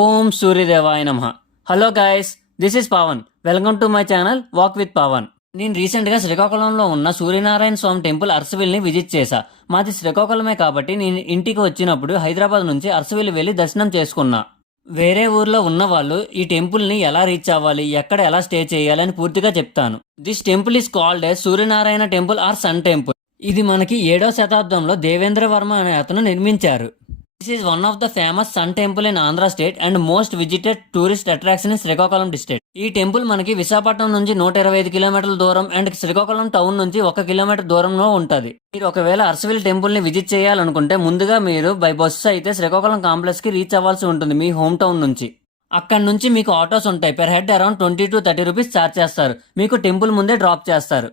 ఓం సూర్యదేవాయ నమః. Hello guys, this is Pavan. Welcome to my channel walk with Pavan. నేను రీసెంట్గా శ్రీకాకుళంలో ఉన్న సూర్యనారాయణ స్వామి టెంపుల్ అరసవెల్లిని విజిట్ చేశా. మాది శ్రీకాకుళమే కాబట్టి నేను ఇంటికి వచ్చినప్పుడు హైదరాబాద్ నుంచి అరసవెల్లి వెళ్ళి దర్శనం చేసుకున్నా. వేరే ఊర్లో ఉన్న వాళ్ళు ఈ టెంపుల్ని ఎలా రీచ్ అవ్వాలి, ఎక్కడ ఎలా స్టే చేయాలి అని పూర్తిగా చెప్తాను. This temple is called a Suryanarayana temple or sun temple. ఇది మనకి 7వ శతాబ్దంలో దేవేంద్ర వర్మ అనే అతను నిర్మించారు. This is one of the famous sun temple in Andhra state and most visited tourist attraction in Srikakulam district. ఈ టెంపుల్ మనకి విశాఖపట్నం నుంచి 125 కిలోమీటర్ల దూరం అండ్ శ్రీకాకుళం టౌన్ నుంచి 1 కిలోమీటర్ దూరంలో ఉంటుంది. మీరు ఒకవేళ అరసవెల్లి టెంపుల్ ని విజిట్ చేయాలనుకుంటే ముందుగా మీరు బై బస్సు అయితే శ్రీకాకుళం కాంప్లెక్స్ కి రీచ్ అవ్వాల్సి ఉంటుంది మీ హోమ్ టౌన్ నుంచి. అక్కడ నుంచి మీకు ఆటోస్ ఉంటాయి. Per head around 20 to 30 rupees charge చేస్తారు. మీకు టెంపుల్ ముందే డ్రాప్ చేస్తారు.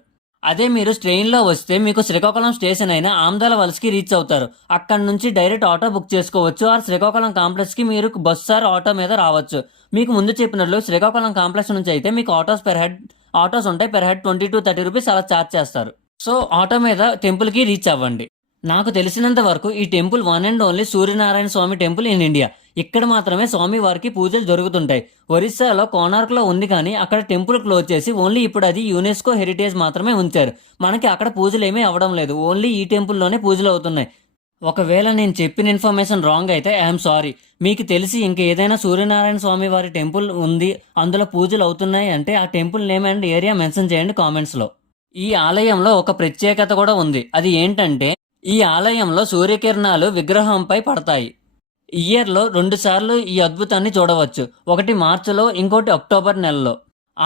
అదే మీరు ట్రైన్లో వస్తే మీకు శ్రీకాకుళం స్టేషన్ అయిన ఆమ్దాల వలసకి రీచ్ అవుతారు. అక్కడ నుంచి డైరెక్ట్ ఆటో బుక్ చేసుకోవచ్చు. ఆ శ్రీకాకుళం కాంప్లెక్స్ కి మీరు బస్సు ఆర్ ఆటో మీద రావచ్చు. మీకు ముందు చెప్పినట్లు శ్రీకాకుళం కాంప్లెక్స్ నుంచి అయితే మీకు ఆటోస్ ఉంటాయి. పెర్ హెడ్ 20 to 30 రూపీస్ అలా ఛార్జ్ చేస్తారు. సో ఆటో మీద టెంపుల్ కి రీచ్ అవ్వండి. నాకు తెలిసినంత వరకు ఈ temple one and only Suryanarayana Swami temple in India. ఇక్కడ మాత్రమే స్వామి వారికి పూజలు జరుగుతుంటాయి. ఒరిస్సాలో కోనార్క్లో ఉంది, కానీ అక్కడ టెంపుల్ క్లోజ్ చేసి ఓన్లీ ఇప్పుడు అది యునెస్కో హెరిటేజ్ మాత్రమే ఉంచారు. మనకి అక్కడ పూజలు ఏమీ అవ్వడం లేదు. ఓన్లీ ఈ టెంపుల్లోనే పూజలు అవుతున్నాయి. ఒకవేళ నేను చెప్పిన ఇన్ఫర్మేషన్ రాంగ్ అయితే ఐఎమ్ సారీ. మీకు తెలిసి ఇంకేదైనా సూర్యనారాయణ స్వామి వారి టెంపుల్ ఉంది, అందులో పూజలు అవుతున్నాయి అంటే ఆ temple name and area mention చేయండి కామెంట్స్లో. ఈ ఆలయంలో ఒక ప్రత్యేకత కూడా ఉంది. అది ఏంటంటే ఈ ఆలయంలో సూర్యకిరణాలు విగ్రహంపై పడతాయి. ఇయర్లో 2 సార్లు ఈ అద్భుతాన్ని చూడవచ్చు. ఒకటి మార్చిలో, ఇంకోటి అక్టోబర్ నెలలో.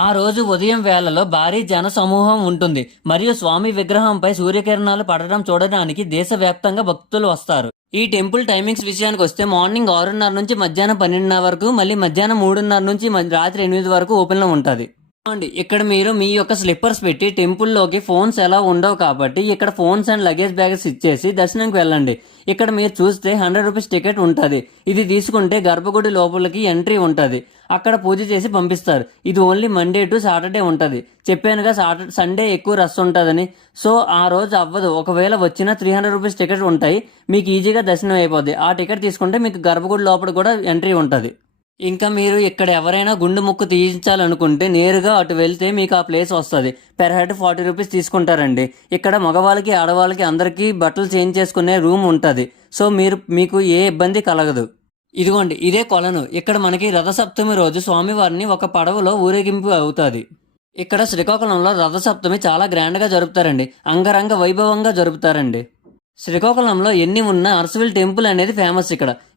ఆ రోజు ఉదయం వేళలో భారీ జన సమూహం ఉంటుంది మరియు స్వామి విగ్రహంపై సూర్యకిరణాలు పడడం చూడడానికి దేశవ్యాప్తంగా భక్తులు వస్తారు. ఈ టెంపుల్ టైమింగ్స్ విషయానికి వస్తే మార్నింగ్ 6:30 నుంచి మధ్యాహ్నం 12:30 వరకు, మళ్ళీ మధ్యాహ్నం 3:30 నుంచి రాత్రి 8 వరకు ఓపెన్లో ఉంటుంది. ఇక్కడ మీరు మీ యొక్క స్లిప్పర్స్ పెట్టి టెంపుల్లోకి ఫోన్స్ ఎలా ఉండవు కాబట్టి ఇక్కడ ఫోన్స్ అండ్ లగేజ్ బ్యాగ్స్ ఇచ్చేసి దర్శనంకి వెళ్ళండి. ఇక్కడ మీరు చూస్తే 100 రూపీస్ టికెట్ ఉంటుంది. ఇది తీసుకుంటే గర్భగుడి లోపలికి ఎంట్రీ ఉంటుంది. అక్కడ పూజ చేసి పంపిస్తారు. ఇది ఓన్లీ మండే టు సాటర్డే ఉంటుంది. చెప్పానుగా సండే ఎక్కువ రష్ ఉంటుందని. సో ఆ రోజు అవ్వదు. ఒకవేళ వచ్చినా 300 రూపీస్ టికెట్ ఉంటాయి. మీకు ఈజీగా దర్శనం అయిపోద్ది. ఆ టికెట్ తీసుకుంటే మీకు గర్భగుడి లోపల కూడా ఎంట్రీ ఉంటుంది. ఇంకా మీరు ఇక్కడ ఎవరైనా గుండు ముక్కు తీయించాలనుకుంటే నేరుగా అటు వెళ్తే మీకు ఆ ప్లేస్ వస్తుంది. పెర్ హెడ్ 40 రూపీస్ తీసుకుంటారండి. ఇక్కడ మగవాళ్ళకి ఆడవాళ్ళకి అందరికీ బట్టలు చేంజ్ చేసుకునే రూమ్ ఉంటుంది. సో మీకు ఏ ఇబ్బంది కలగదు. ఇదిగోండి, ఇదే కొలను. ఇక్కడ మనకి రథసప్తమి రోజు స్వామివారిని ఒక పడవలో ఊరేగింపు అవుతుంది. ఇక్కడ శ్రీకాకుళంలో రథసప్తమి చాలా గ్రాండ్గా జరుపుతారండి. అంగరంగ వైభవంగా జరుపుతారండి. శ్రీకాకుళంలో ఎన్ని ఉన్నా అరసవెల్లి టెంపుల్ అనేది ఫేమస్.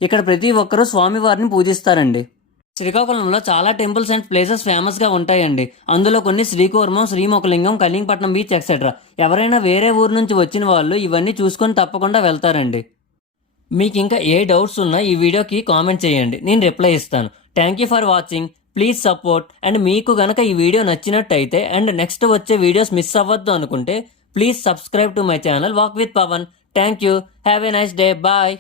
ఇక్కడ ప్రతి ఒక్కరూ స్వామివారిని పూజిస్తారండి. శ్రీకాకుళంలో చాలా టెంపుల్స్ అండ్ ప్లేసెస్ ఫేమస్గా ఉంటాయండి. అందులో కొన్ని శ్రీకూర్మం, శ్రీమొకలింగం, కళింగపట్నం బీచ్ ఎక్సెట్రా. ఎవరైనా వేరే ఊరు నుంచి వచ్చిన వాళ్ళు ఇవన్నీ చూసుకొని తప్పకుండా వెళ్తారండి. మీకు ఇంకా ఏ డౌట్స్ ఉన్నా ఈ వీడియోకి కామెంట్ చేయండి, నేను రిప్లై ఇస్తాను. Thank you for watching. Please support. And మీకు గనక ఈ వీడియో నచ్చినట్టయితే అండ్ నెక్స్ట్ వచ్చే వీడియోస్ మిస్ అవ్వద్దు అనుకుంటే please subscribe to my channel walk with Pavan. Thank you. Have a nice day. Bye.